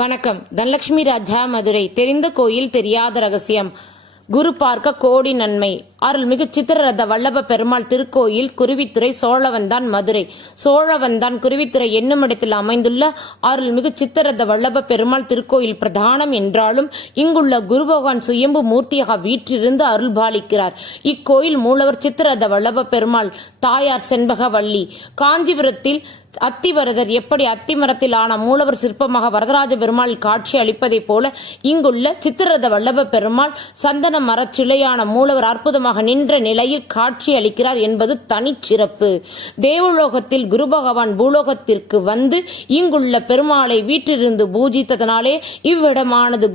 வணக்கம். தனலட்சுமி ராஜா, மதுரை. தெரிந்த கோயில் தெரியாத ரகசியம். குரு பார்க்க கோடி நன்மை. அருள்மிகு சித்திரரத வல்லப பெருமாள் திருக்கோயில், குருவித்துறை, சோழவந்தான், மதுரை. சோழவந்தான் குருவித்துறை என்னுமிடத்தில் அமைந்துள்ள அருள்மிகு சித்திரரத வல்லப பெருமாள் திருக்கோயில் பிரதானம் என்றாலும் இங்குள்ள குரு பகவான் சுயம்பு மூர்த்தியாக வீற்றிருந்து அருள்பாலிக்கிறார். இக்கோயில் மூலவர் சித்திரரத வல்லப பெருமாள், தாயார் செண்பகவல்லி. காஞ்சிபுரத்தில் அத்திவரதர் எப்படி அத்திமரத்தில் ஆன மூலவர் சிற்பமாக வரதராஜ பெருமாள் காட்சி அளிப்பதைப் போல இங்குள்ள சித்திரரத வல்லப பெருமாள் சந்தன மரச்சிலையான மூலவர் அற்புதமாக நின்ற நிலையில் காட்சி அளிக்கிறார் என்பது தனிச்சிறப்பு. தேவலோகத்தில் குரு பகவான் பூலோகத்திற்கு வந்து இங்குள்ள பெருமாளை வீற்றிருந்து பூஜித்ததனாலே இவ்விடமானது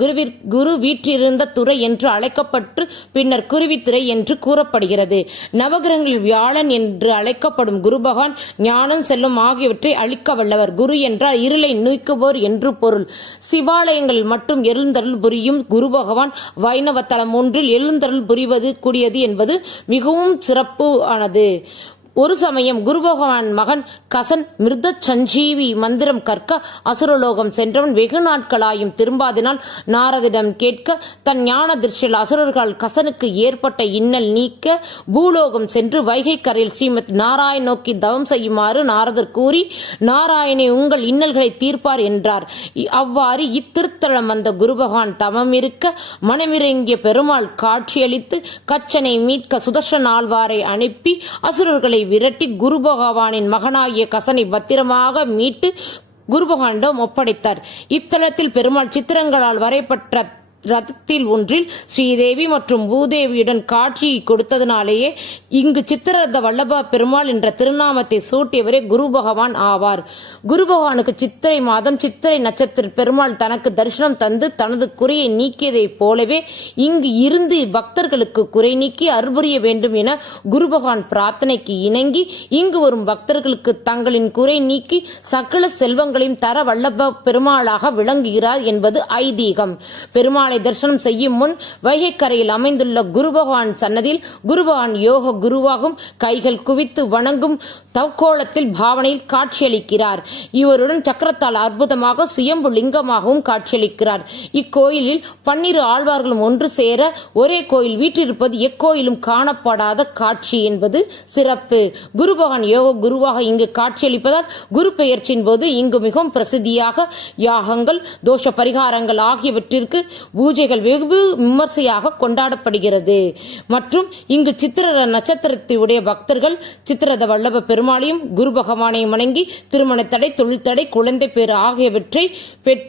குரு வீற்றிருந்த துறை என்று அழைக்கப்பட்டு பின்னர் குருவித்துறை என்று கூறப்படுகிறது. நவகிரகங்களில் வியாழன் என்று அழைக்கப்படும் குரு பகவான் ஞானம், செல்லும் ஆகிய அழிக்க வல்லவர். குரு என்றால் இருளை நீக்குவோர் என்று பொருள். சிவாலயங்களில் மட்டும் எழுந்தருள் புரியும் குரு பகவான் வைணவ தலம் ஒன்றில் எழுந்தருள் புரிவது கூடியது என்பது மிகவும் சிறப்பு ஆனது. ஒரு சமயம் குரு பகவான் மகன் கசன் மிருத சஞ்சீவி மந்திரம் கற்க அசுரலோகம் சென்றவன் வெகு நாட்களாயும் திரும்பாதினால் நாரதிடம் கேட்க தன் ஞான திருஷ்டியில் அசுரர்கள் கசனுக்கு ஏற்பட்ட இன்னல் நீக்க பூலோகம் சென்று வைகை கரையில் ஸ்ரீமத் நாராயண நோக்கி தவம் செய்யுமாறு நாரதர் கூறி, நாராயணே உங்கள் இன்னல்களை தீர்ப்பார் என்றார். அவ்வாறு இத்திருத்தலம் வந்த குரு பகவான் தவம் இருக்க மனமிறங்கிய பெருமாள் காட்சியளித்து கச்சனை மீட்க சுதர்ஷன் ஆழ்வாரை அனுப்பி அசுரர்களை விரட்டி குரு பகவானின் மகனாகிய கசனை பத்திரமாக மீட்டு குரு பகவானிடம் ஒப்படைத்தார். இத்தலத்தில் பெருமாள் சித்திரங்களால் வரையப்பட்ட ரதத்தில் ஒன்றில் ஸ்ரீதேவி மற்றும் பூதேவியுடன் காட்சி கொடுத்ததனாலேயே இங்கு சித்திரரத வல்லப பெருமாள் என்ற திருநாமத்தை சூட்டியவரே குரு பகவான் ஆவார். குரு பகவானுக்கு சித்திரை மாதம் சித்திரை நட்சத்திர பெருமாள் தனக்கு தரிசனம் தந்து தனது குறையை நீக்கியதைப் போலவே இங்கு இருந்து பக்தர்களுக்கு குறை நீக்கி அருள்புரிய வேண்டும் என குரு பகவான் பிரார்த்தனைக்கு இணங்கி இங்கு வரும் பக்தர்களுக்கு தங்களின் குறை நீக்கி சகல செல்வங்களையும் தர வல்லப பெருமாளாக விளங்குகிறார் என்பது ஐதீகம். பெருமாளை தரிசனம் செய்யும் முன் வைகைக்கரையில் அமைந்துள்ள குரு பகவான் சன்னதியில் குரு பகவான் யோக குருவாகும் கைகள் குவித்து வணங்கும் தவக்கோலத்தில் பாவனையில் காட்சியளிக்கிறார். இவருடன் சக்கரத்தால் அற்புதமாக சுயம்பு லிங்கமாகவும் காட்சியளிக்கிறார். இக்கோயிலில் 12 ஆழ்வார்களும் ஒன்று சேர ஒரே கோயில் வீற்றிருப்பது எக்கோயிலும் காணப்படாத காட்சி என்பது சிறப்பு. குரு பகவான் யோக குருவாக இங்கு காட்சியளிப்பதால் குரு பெயர்ச்சியின் போது இங்கு மிகவும் பிரசித்தியாக யாகங்கள், தோஷ பரிகாரங்கள் ஆகியவற்றிற்கு பூஜைகள் வெகு விமர்சையாக கொண்டாடப்படுகிறது. மற்றும் இங்கு சித்திர நட்சத்திரத்தையுடைய பக்தர்கள் சித்திரரத வல்லப பெருமாளையும் குரு பகவானையும் வணங்கி திருமண தடை, தொழில் தடை, குழந்தை பேறு ஆகியவற்றை பெற்று